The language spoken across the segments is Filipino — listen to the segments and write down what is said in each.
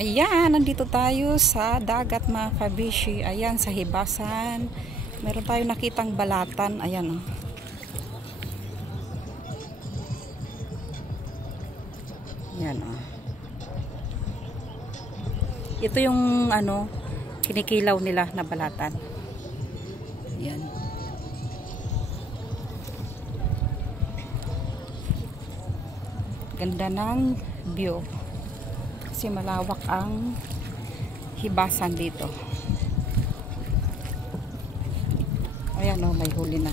Ayan, nandito tayo sa dagat mga kabishi. Ayan, sa hibasan. Meron tayo nakitang balatan. Ayan, oh. Ayan, oh. Ito yung kinikilaw nila na balatan. Ayan. Ganda ng view. Kasi malawak ang hibasan dito. Ayan, oh, may huli na.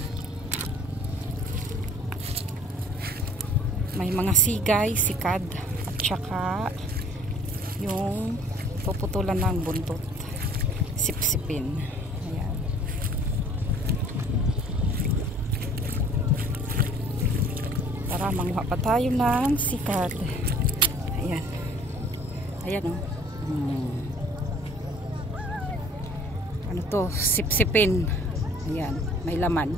May mga sigay, sikad, at saka yung puputulan ng buntot. Sipsipin. Ayan. Tara, manguha pa tayo ng sikad. Ayan. Ayan, oh. Ano to? Sipsipin. Ayan, may laman.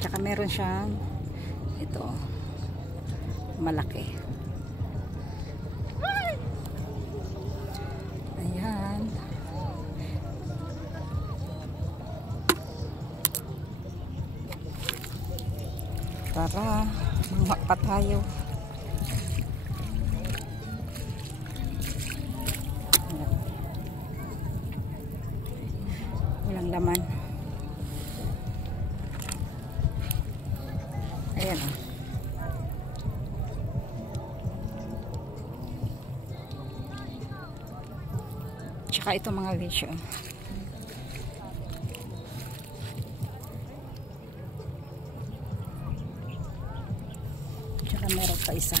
Tsaka meron siyang ito, malaki. Ayan. Tara, manguha pa tayo. Walang laman. Ayan, oh. Tsaka ito mga fish, oh. Tsaka meron pa isa.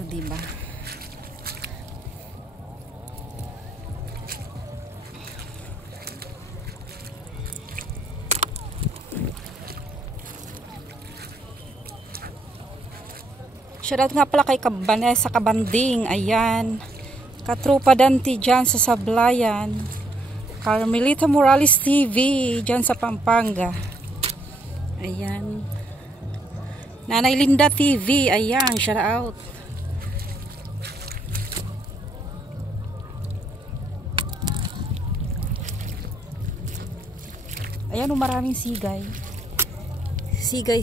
O, diba? Shoutout nga pala kay Vanessa Kabanding. Ayan. Katrupa Dante dyan sa Sablayan. Carmelita Morales TV dyan sa Pampanga. Ayan. Nanay Linda TV. Ayan. Shoutout. Ayan, maraming sigay. Sigay.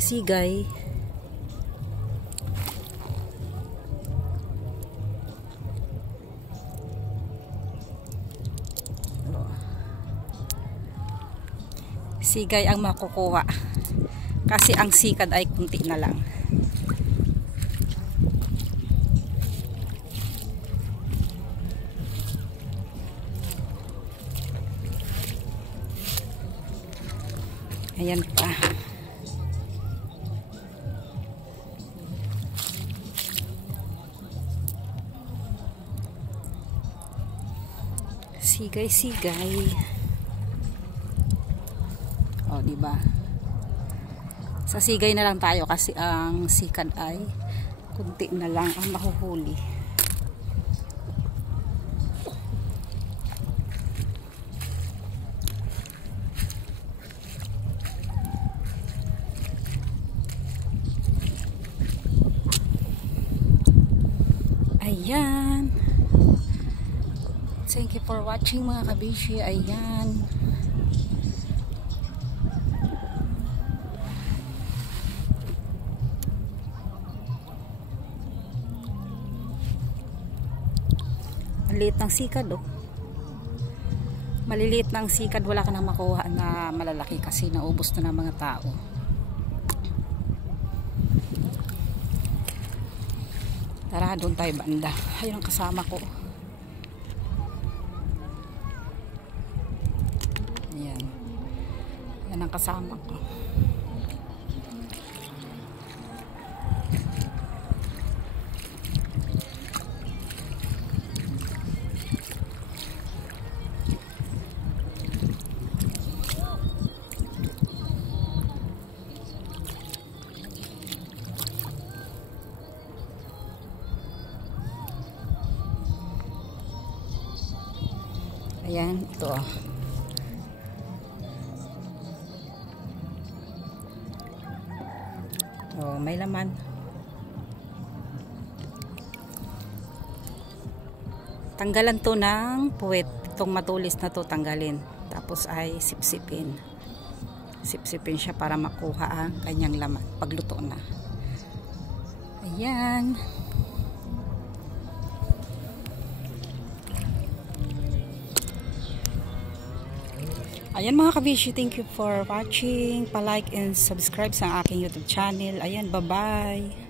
Sigay ang makukuha kasi ang sikad ay kunti na lang. Ayan pa. Sigay. O, diba? Sa sigay na lang tayo kasi ang sikad ay kunti na lang ang mahuhuli. Ayan. Thank you for watching mga kabishi. Ayan. Maliliit ng sikad, oh. Maliliit ng sikad, wala ka nang makuha na malalaki kasi naubos na ng mga tao. Tara, doon tayo banda. Ayun ang kasama ko. Ayan. Yan ang kasama ko. Ayan, ito. Oh, may laman. Tanggalan to ng puwet. Itong matulis na to tanggalin. Tapos ay sipsipin. Sipsipin siya para makuha ang kanyang laman pagluto na. Ayan. Ayan mga kabishi, thank you for watching. Pa-like and subscribe sa aking YouTube channel. Ayan, bye-bye.